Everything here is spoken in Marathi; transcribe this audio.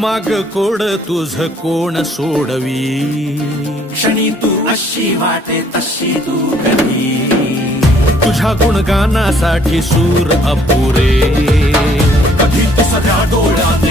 माग कोड तुझ कोण सोडवी, क्षणी तू अशी वाटे तशी तू कधी, तुझ्या गुणगानासाठी सूर अपुरे, कधी तू सगळ्या डोळ्यात